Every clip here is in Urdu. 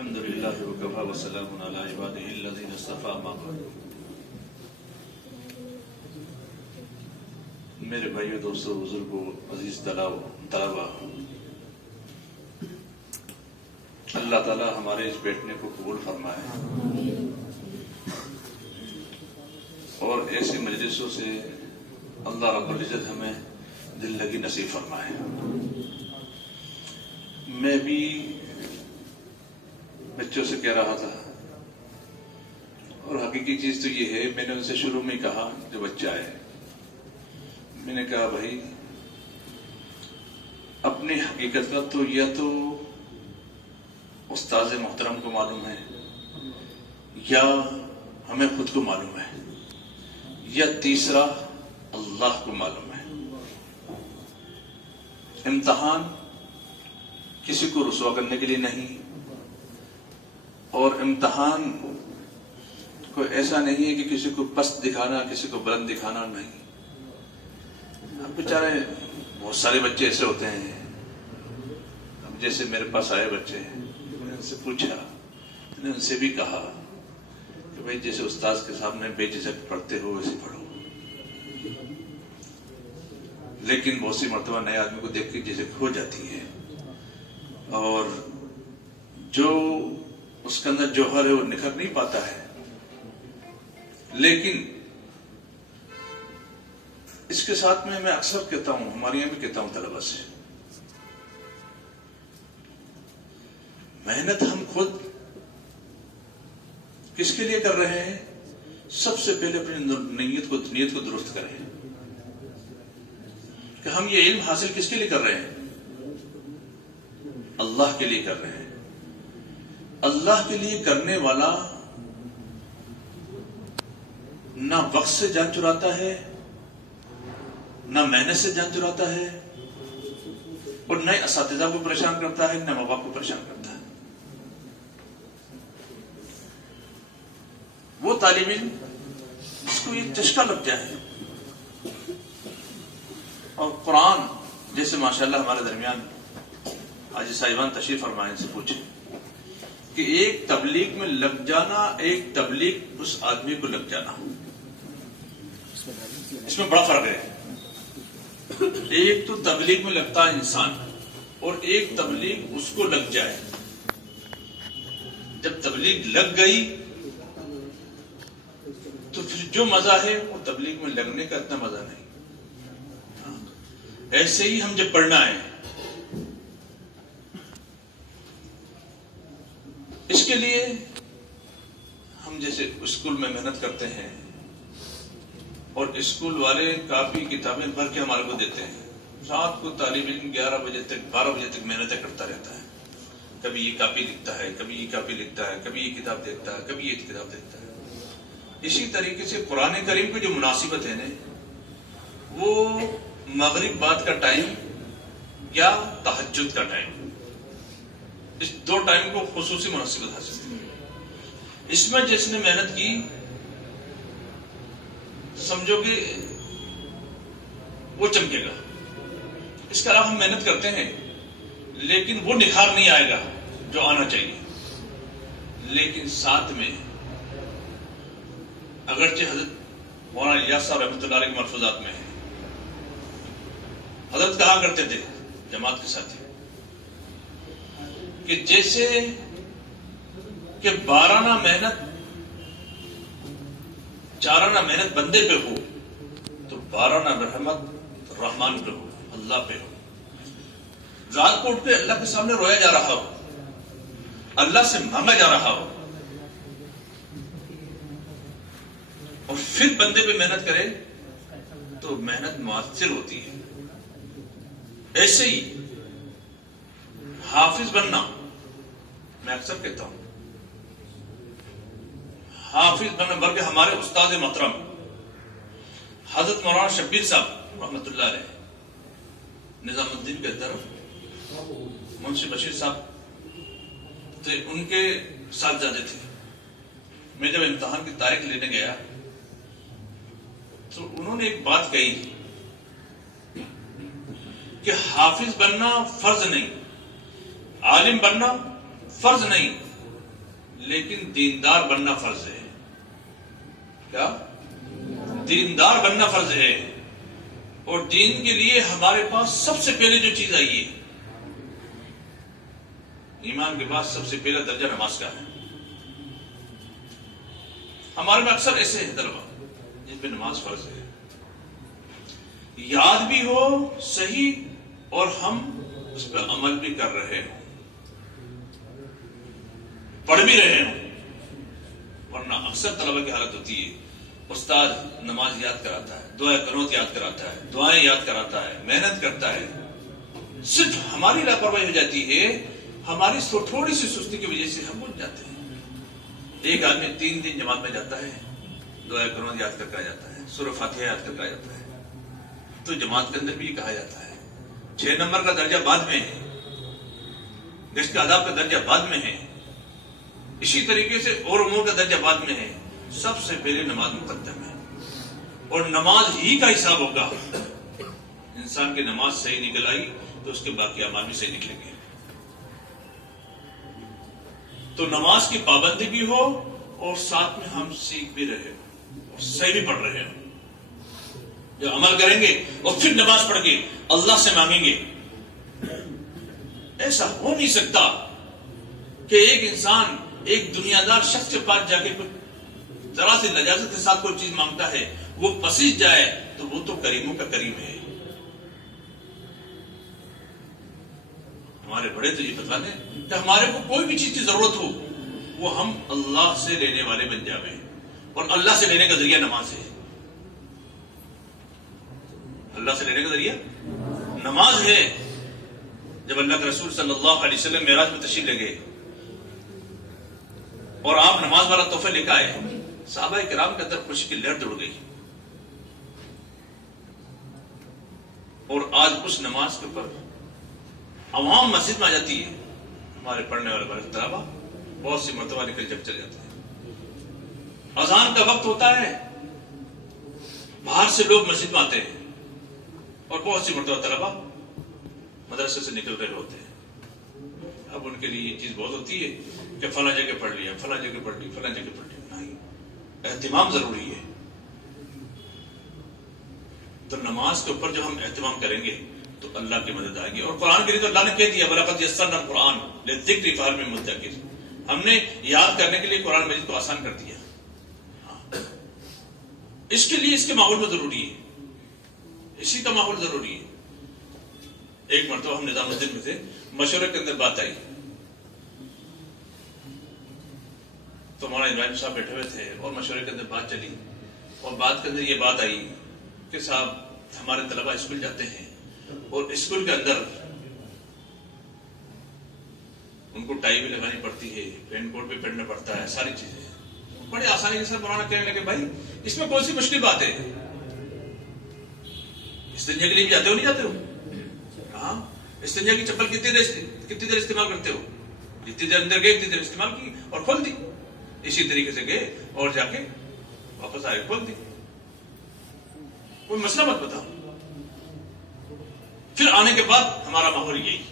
الحمدللہ وکفی وسلام علی عبادہ الذین اصطفی اما بعد۔ میرے بھائیو، دوستو، بزرگوں، عزیز طلباء، اللہ تعالی ہمارے اس بیٹھنے کو قبول فرمائے اور ایسی مجلسوں سے اللہ رب العزت ہمیں دل لگی نصیب فرمائے۔ میں بھی بچوں سے کہہ رہا تھا، اور حقیقی چیز تو یہ ہے، میں نے ان سے شروع میں کہا جو بچہ ہے، میں نے کہا بھائی اپنی حقیقت کا تو یا تو استاذ محترم کو معلوم ہے یا ہمیں خود کو معلوم ہے یا تیسرا اللہ کو معلوم ہے۔ امتحان کسی کو رسوا کرنے کے لیے نہیں، اور امتحان کوئی ایسا نہیں ہے کہ کسی کو پست دکھانا، کسی کو بلند دکھانا نہیں۔ اب بیچارے بہت سارے بچے ایسے ہوتے ہیں، اب جیسے میرے پاس آئے بچے ہیں، میں نے ان سے پوچھا، میں نے ان سے بھی کہا کہ بھائی جیسے استاذ کے سامنے بے جھجک پڑھتے ہو ویسے پڑھو، لیکن بہت سی مرتبہ نئے آدمی کو دیکھ کے جھجک ہو جاتی ہے، اور جو اس کے اندر جوہر ہے وہ نکھر نہیں پاتا ہے۔ لیکن اس کے ساتھ میں اکثر کہتا ہوں، ہمارے یہاں بھی کہتا ہوں طلبہ سے، محنت ہم خود کس کے لیے کر رہے ہیں؟ سب سے پہلے اپنی نیت کو درست کریں کہ ہم یہ علم حاصل کس کے لیے کر رہے ہیں؟ اللہ کے لیے کر رہے ہیں۔ اللہ کے لیے کرنے والا نہ وقت سے جان چراتا ہے، نہ محنت سے جان چراتا ہے، اور نہ اساتذہ کو پریشان کرتا ہے، نہ ماں باپ کو پریشان کرتا ہے۔ وہ طالب علم جس کو یہ چسکا لگ جائے، اور قرآن جیسے ماشاءاللہ ہمارے درمیان حاجی صاحبان تشریف فرمائے سے پوچھیں کہ ایک تبلیغ میں لگ جانا، ایک تبلیغ اس آدمی کو لگ جانا، اس میں بڑا فرق ہے۔ ایک تو تبلیغ میں لگتا ہے انسان، اور ایک تبلیغ اس کو لگ جائے۔ جب تبلیغ لگ گئی تو پھر جو مزہ ہے وہ تبلیغ میں لگنے کا اتنا مزہ نہیں۔ ایسے ہی ہم جب پڑھنا ہے، اس کے لیے ہم جیسے اسکول میں محنت کرتے ہیں، اور اسکول والے کافی کتابیں بھر کے ہمارے کو دیتے ہیں، رات کو طالب علم 11 بجے تک 12 بجے تک محنتیں کرتا رہتا ہے، کبھی یہ کاپی لکھتا ہے، کبھی یہ کاپی لکھتا ہے، کبھی یہ کتاب دیکھتا ہے، کبھی یہ کتاب دیکھتا ہے۔ اسی طریقے سے قرآن کریم کی جو مناسبت ہے نا، وہ مغرب بعد کا ٹائم یا تہجد کا ٹائم، اس دو ٹائم کو خصوصی مناسبت حاصل ہے۔ اس میں جس نے محنت کی، سمجھو کہ وہ چمکے گا۔ اس کے علاوہ ہم محنت کرتے ہیں، لیکن وہ نکھار نہیں آئے گا جو آنا چاہیے۔ لیکن ساتھ میں اگرچہ حضرت مولانا الیاس صاحب رحمۃ اللہ علیہ کے ملفوظات میں ہے، حضرت کہا کرتے تھے جماعت کے ساتھی کہ جیسے کہ 12 محنت 4 محنت بندے پہ ہو، تو 12 رحمت رحمان پہ ہو، اللہ پہ ہو۔ رات کو اٹھ کے اللہ کے سامنے رویا جا رہا ہو، اللہ سے مانگا جا رہا ہو، اور پھر بندے پہ محنت کرے تو محنت مؤثر ہوتی ہے۔ ایسے ہی حافظ بننا، میں اکثر کہتا ہوں حافظ بننا، بلکہ ہمارے استاد محترم حضرت مولانا شبیر صاحب رحمۃ اللہ علیہ نظام الدین کے طرف منشی بشیر صاحب تھے، ان کے صاحبزادے تھے۔ میں جب امتحان کی تاریخ لینے گیا تو انہوں نے ایک بات کہی کہ حافظ بننا فرض نہیں، عالم بننا فرض نہیں، لیکن دیندار بننا فرض ہے. کیا؟ دیندار بننا فرض ہے. اور دین کے لیے ہمارے پاس سب سے پہلے جو چیز آئی ہے، ایمان کے بعد سب سے پہلا درجہ نماز کا ہے. ہمارے میں اکثر ایسے ہیں طلبا جن پہ نماز فرض ہے، یاد بھی ہو صحیح اور ہم اس پہ عمل بھی کر رہے ہوں، پڑھ بھی رہے ہوں. ورنہ اکثر طلبا کی حالت ہوتی ہے، استاد نماز یاد کراتا ہے، دعائے قنوت یاد کراتا ہے، دعائیں یاد کراتا ہے، محنت کرتا ہے، صرف ہماری لاپرواہی ہو جاتی ہے، ہماری تھوڑی سی سستی کی وجہ سے ہم بھول جاتے ہیں. ایک آدمی 3 دن جماعت میں جاتا ہے، دعائے قنوت یاد کر کے آ جاتا ہے، سورہ فاتحہ یاد کر کے آ جاتا ہے، تو جماعت کے اندر بھی یہ کہا جاتا ہے 6 نمبر کا درجہ بعد میں ہے، گشت کا آداب کا درجہ بعد میں ہے، اسی طریقے سے اور امور کا درجہ بعد میں ہے. سب سے پہلے نماز مقدم ہے، اور نماز ہی کا حساب ہوگا. انسان کی نماز صحیح نکل آئی تو اس کے باقی اعمال بھی صحیح نکلیں گے. تو نماز کی پابندی بھی ہو اور ساتھ میں ہم سیکھ بھی رہے ہوں اور صحیح بھی پڑھ رہے ہوں. جو عمل کریں گے اور پھر نماز پڑھ کے اللہ سے مانگیں گے. ایسا ہو نہیں سکتا کہ ایک انسان ایک دنیا دار شخص کے پاس جا کے کچھ ذرا سی لجاجت کے ساتھ کوئی چیز مانگتا ہے، وہ پسیج جائے تو وہ تو کریموں کا کریم ہے. ہمارے بڑے تو یہ بتانے کہ ہمارے کو کوئی بھی چیز کی ضرورت ہو وہ ہم اللہ سے لینے والے بن جاویں، اور اللہ سے لینے کا ذریعہ نماز ہے. اللہ سے لینے کا ذریعہ نماز ہے. جب اللہ کے رسول صلی اللہ علیہ وسلم معراج میں تشریف لے گئے اور آپ نماز والا تحفہ لے کے آئے، صحابہ کرام کے اندر خوشی کی لہر دوڑ گئی. اور آج اس نماز کے اوپر عوام مسجد میں آ جاتی ہے. ہمارے پڑھنے والے بڑے طلبا بہت سی مرتبہ نکل جب چل جاتے ہیں. اذان کا وقت ہوتا ہے، باہر سے لوگ مسجد میں آتے ہیں، اور بہت سی مرتبہ طلبا مدرسے سے نکل رہے ہوتے ہیں. اب ان کے لیے یہ چیز بہت ہوتی ہے کہ فلاں جگہ پڑھ لیا، فلاں جگہ پڑھ لی، فلاں جگہ پڑھ لی. نہیں، اہتمام ضروری ہے. تو نماز کے اوپر جو ہم اہتمام کریں گے تو اللہ کی مدد آئے گی. اور قرآن کے لیے تو اللہ نے کہہ دیا وَلَقَدْ يَسَّرْنَا الْقُرْآنَ لِلذِّكْرِ فَهَلْ مِن مُدَّكِرٍ. ہم نے یاد کرنے کے لیے قرآن مجید کو آسان کر دیا. اس کے لیے اس کے ماحول میں ضروری ہے، اسی کا ماحول ضروری ہے. ایک مرتبہ ہم نظام الدین میں تھے، مشورے کے اندر بات آئی تو مولانا ابراہیم صاحب بیٹھے ہوئے تھے اور مشورے کے اندر بات چلی، اور بات کے اندر یہ بات آئی کہ صاحب ہمارے طلبا اسکول جاتے ہیں اور اسکول کے اندر ان کو ٹائی بھی لگانی پڑتی ہے، پینٹ کوٹ بھی پہننا پڑتا ہے، ساری چیزیں. بڑے آسانی کے ساتھ مولانا کہنے لگے بھائی اس میں کون سی مشکل بات ہے؟ استنجا کے لیے بھی جاتے ہو نہیں جاتے ہو؟ ہاں، استنجا کی چپل کتنی دیر استعمال کرتے ہو؟ جتنی دیر اندر گئے اتنی دیر استعمال کی اور کھول دی. اسی طریقے سے گئے اور جا کے واپس آئے کھول دی. کوئی مسئلہ مت بتاؤ. پھر آنے کے بعد ہمارا ماحول یہی،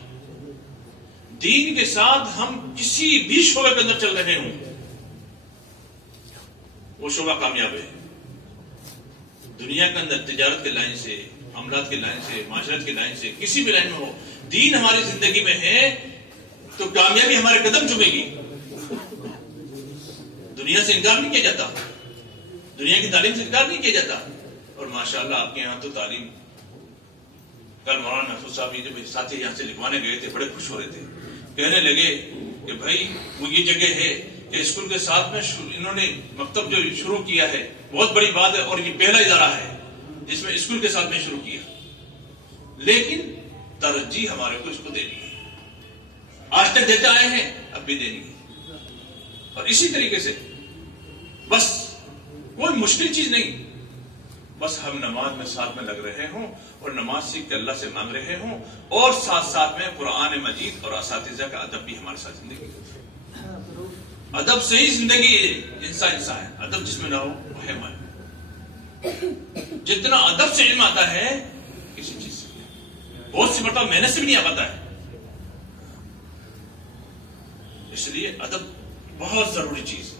دین کے ساتھ ہم کسی بھی شعبے کے اندر چل رہے ہوں وہ شعبہ کامیاب ہے. دنیا کے اندر تجارت کے لائن سے، عملات کے لائن سے، معاشرت کے لائن سے، کسی بھی لائن میں ہو، دین ہماری زندگی میں ہے تو کامیابی ہمارے قدم چومے گی. دنیا سے انکار نہیں کیا جاتا، دنیا کی تعلیم سے انکار نہیں کیا جاتا. اور ماشاءاللہ آپ کے یہاں تو تعلیم، کل مولانا محفوظ صاحب یہ جو ساتھی یہاں سے لکھوانے گئے تھے بڑے خوش ہو رہے تھے، کہنے لگے کہ بھائی وہ یہ جگہ ہے کہ اسکول کے ساتھ میں انہوں نے مکتب جو شروع کیا ہے بہت بڑی بات ہے، اور یہ پہلا ادارہ ہے جس میں اسکول کے ساتھ میں شروع کیا، لیکن ترجیح ہمارے کو اس کو دینی ہے. آج تک دیتے آئے ہیں، اب بھی دینی ہے. اور اسی طریقے سے بس کوئی مشکل چیز نہیں، بس ہم نماز میں ساتھ میں لگ رہے ہوں اور نماز سیکھ کے اللہ سے مانگ رہے ہوں، اور ساتھ ساتھ میں قرآن مجید اور اساتذہ کا ادب بھی ہمارے ساتھ زندگی. ادب سے ہی زندگی انسان ہے. ادب جس میں نہ ہو وہ ہے مان. جتنا ادب سے علم آتا ہے کسی چیز سے، بہت سی مرتبہ محنت سے بھی نہیں آ پاتا ہے. اس لیے ادب بہت ضروری چیز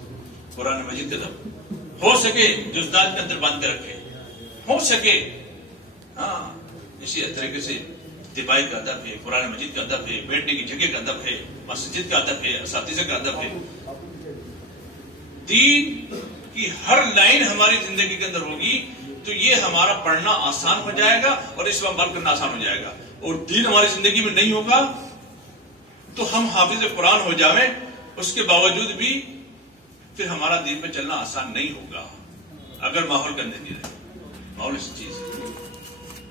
قرآن مجید کا ادب ہو سکے جزداد کے اندر باندھ کے رکھے، ہو سکے ہاں اسی طریقے سے دفاعی کا ادب ہے، قرآن مجید کا ادب ہے، بیٹھنے کی جگہ کا ادب ہے، مسجد کا ادب ہے، اساتذہ کا ادب ہے. دین کی ہر لائن ہماری زندگی کے اندر ہوگی تو یہ ہمارا پڑھنا آسان ہو جائے گا اور اس پر عمل کرنا آسان ہو جائے گا. اور دین ہماری زندگی میں نہیں ہوگا تو ہم حافظ قرآن ہو جاویں، اس کے باوجود بھی پھر ہمارا دین پہ چلنا آسان نہیں ہوگا اگر ماحول کے اندر نہیں رہے. ماحول اس چیز ہے،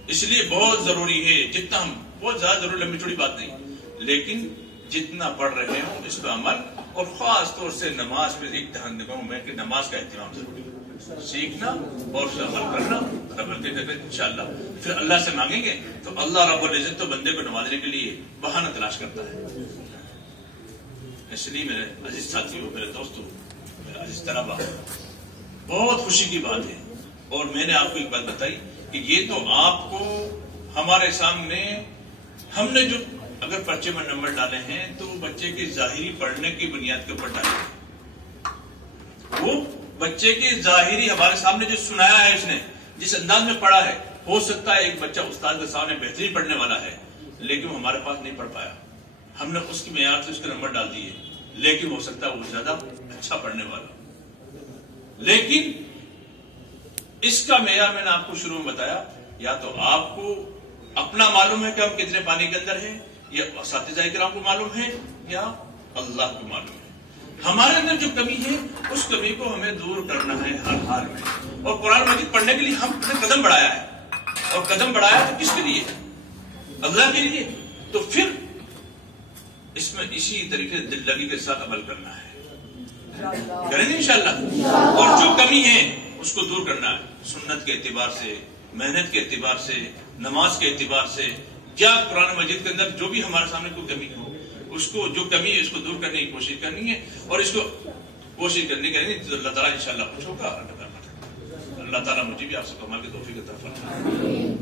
اس لیے بہت ضروری ہے جتنا ہم، بہت زیادہ ضروری لمبی چوڑی بات نہیں، لیکن جتنا پڑھ رہے ہوں اس پہ عمل، اور خاص طور سے نماز پہ ایک دھیان دوں میں کہ نماز کا اہتمام ضروری ہے، سیکھنا اور اس پہ عمل کرنا. اور عمل کرتے انشاءاللہ پھر اللہ سے مانگیں گے تو اللہ رب العزت تو بندے کو نوازنے کے لیے بہانہ تلاش کرتا ہے. اس لیے میرے عزیز ساتھیوں، میرے دوستوں، میرے عزیز طلباء، بہت خوشی کی بات ہے. اور میں نے آپ کو ایک بات بتائی کہ یہ تو آپ کو ہمارے سامنے ہم نے جو اگر پرچے میں نمبر ڈالے ہیں تو بچے کے ظاہری پڑھنے کی بنیاد کے اوپر ڈالے. وہ بچے کے ظاہری ہمارے سامنے جو سنایا ہے اس نے، جس انداز میں پڑھا ہے، ہو سکتا ہے ایک بچہ استاد کے سامنے بہترین پڑھنے والا ہے لیکن وہ ہمارے پاس نہیں پڑھ پایا، ہم نے اس کی معیار سے اس کے نمبر ڈال دیے، لیکن ہو سکتا ہے وہ زیادہ اچھا پڑھنے والا. لیکن اس کا معیار میں نے آپ کو شروع میں بتایا، یا تو آپ کو اپنا معلوم ہے کہ ہم کتنے پانی کے اندر ہیں، یا اساتذہ کرام کو معلوم ہے، یا اللہ کو معلوم ہے. ہمارے اندر جو کمی ہے اس کمی کو ہمیں دور کرنا ہے ہر حال میں. اور قرآن مجید پڑھنے کے لیے ہم نے قدم بڑھایا ہے، اور قدم بڑھایا تو کس کے لیے؟ اللہ کے لیے. تو پھر اس میں اسی طریقے سے دل لگی کے ساتھ عمل کرنا ہے، کریں گے انشاءاللہ. اور جو کمی ہے اس کو دور کرنا ہے، سنت کے اعتبار سے، محنت کے اعتبار سے، نماز کے اعتبار سے، یا قرآن مجید کے اندر جو بھی ہمارے سامنے کوئی کمی ہو، اس کو جو کمی ہے اس کو دور کرنے کی کوشش کرنی ہے. اور اس کو کوشش کرنے کے لیے اللہ تعالیٰ انشاءاللہ کچھ ہوگا. اللہ تعالیٰ مجھے بھی آپ سے کمال کے توفیق عطا فرمائے.